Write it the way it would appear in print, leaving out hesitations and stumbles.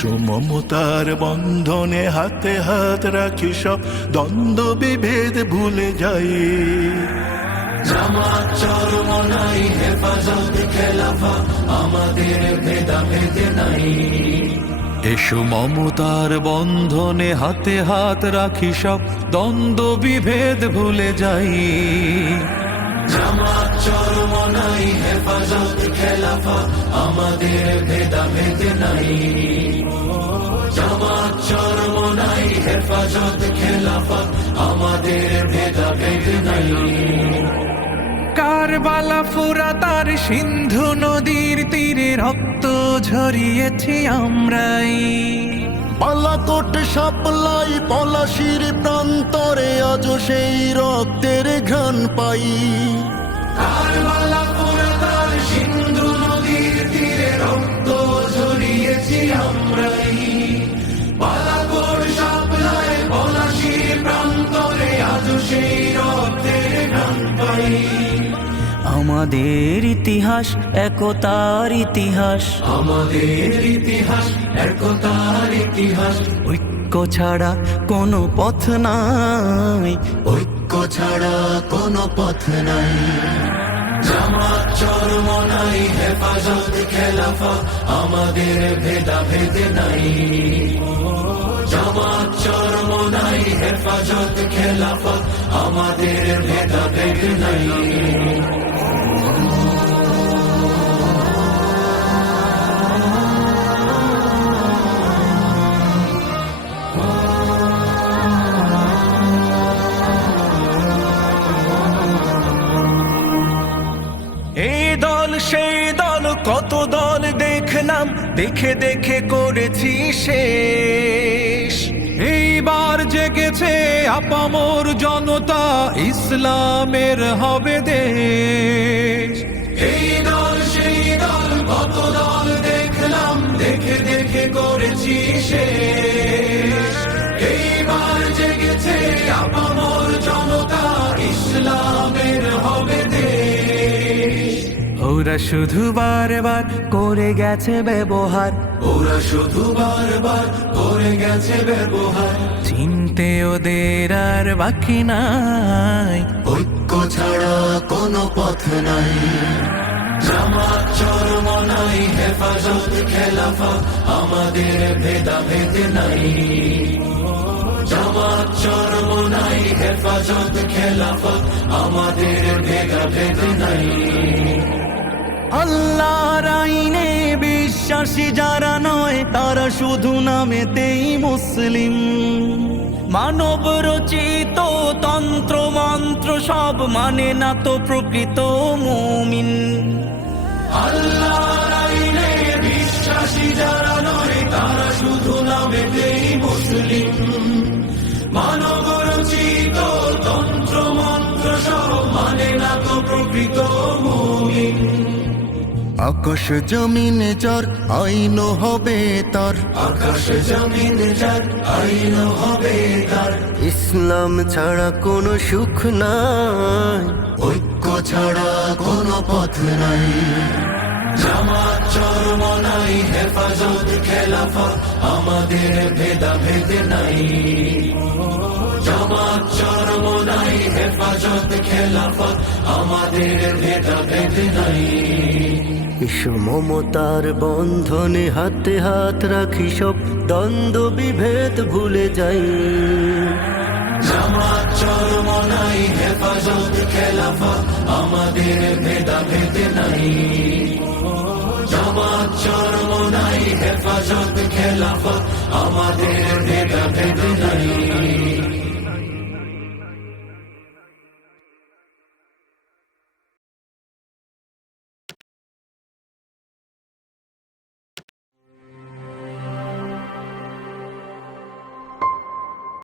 এসো মমতার বন্ধনে হাতে হাত রাখি, সব দ্বন্দ্ব বিভেদ ভুলে যাই। জামাত চরমনাই হেফাজত খেলাফা, আমাদের ভেদাভেদ নাই। এসো মমতার বন্ধনে হাতে হাত রাখি, সব দ্বন্দ্ব বিভেদ ভুলে যাই। জামাত চরমনাই হেফাজত খেলাফা, আমাদের ভেদাভেদ নাই। জামাত চরমনাই হেফাজত খেলাফা, আমাদের ভেদাভেদ নাই। কারবালা ফুরাত আর সিন্ধু নদীর তীরে রক্ত ঝরিয়েছি আমরাই। বালাকোট সাপলাই পলাশির প্রান্তরে আজ সেই রক্তের ঘ্রাণ পাই। কারবালা ফুরাত আর সিন্ধু নদীর তীরে রক্ত ঝরিয়েছি আমরাই। বালাকোট সাপলাই পলাশির প্রান্তরে আজ সেই রক্তের ঘ্রাণ পাই। আমাদের ইতিহাস একতার ইতিহাস, আমাদের ইতিহাস একতার ইতিহাস। ঐক্য ছাড়া কোনো পথ নাই, ঐক্য ছাড়া কোনো পথ নাই। জামাত চরমনাই হেফাজত খেলাফা, আমাদের ভেদাভেদ নাই। জামাত চরমনাই হেফাজত খেলাফা, আমাদের ভেদাভেদ নাই। এই দল সেই দল কত দল দেখলাম, দেখে দেখে করেছি শেষ। এইবার জেগেছে আপামর জনতা, ইসলামের হবে দেশ। এই দল সেই দল কত দল দেখলাম, দেখে দেখে করেছি শেষ। এইবার জেগেছে আপামর জনতা, ইসলামের হবে দেশ। ওরা শুধু বারবার করে গেছে ব্যবহার, ওরা শুধু বারবার করে গেছে ব্যবহার। চিনতে ওদের আর বাকি নাই, ঐক্য ছাড়া কোনো পথ নাই। জামাত চরমনাই হেফাজত খেলাফা, আমাদের ভেদাভেদ নাই। জামাত চরমনাই হেফাজত খেলাফা, আমাদের ভেদাভেদ নাই। আল্লাহর আইনে বিশ্বাসী যারা নয়, তারা শুধু নামেতেই মুসলিম। মানব রচিত তন্ত্র মন্ত্র সব মানে না তো প্রকৃত মুমিন। আল্লাহর আইনে বিশ্বাসী যারা নয়, তারা শুধু নামেতেই মুসলিম। মানব রচিত তন্ত্র মন্ত্র সব মানে না তো প্রকৃত মুমিন। আকাশ জমিন যার আইন হবে তার, আকাশ জমিন যার আইন হবে তার। ইসলাম ছাড়া কোনো সুখ নাই, ঐক্য ছাড়া কোনো পথ নাই। জামাত চরমনাই হেফাজত খেলাফা, আমাদের ভেদাভেদ নাই। জামাত চরমনাই হেফাজত খেলাফা, আমাদের ভেদাভেদ নাই। এসো মমতার বন্ধনে হাতে হাত রাখি, সব দ্বন্দ্ব বিভেদ ভুলে যাই। জামাত চরমনাই হেফাজত খেলাফা, আমাদের ভেদাভেদ নাই। জামাত চরমনাই হেফাজত খেলাফা, আমাদের ভেদাভেদ নাই।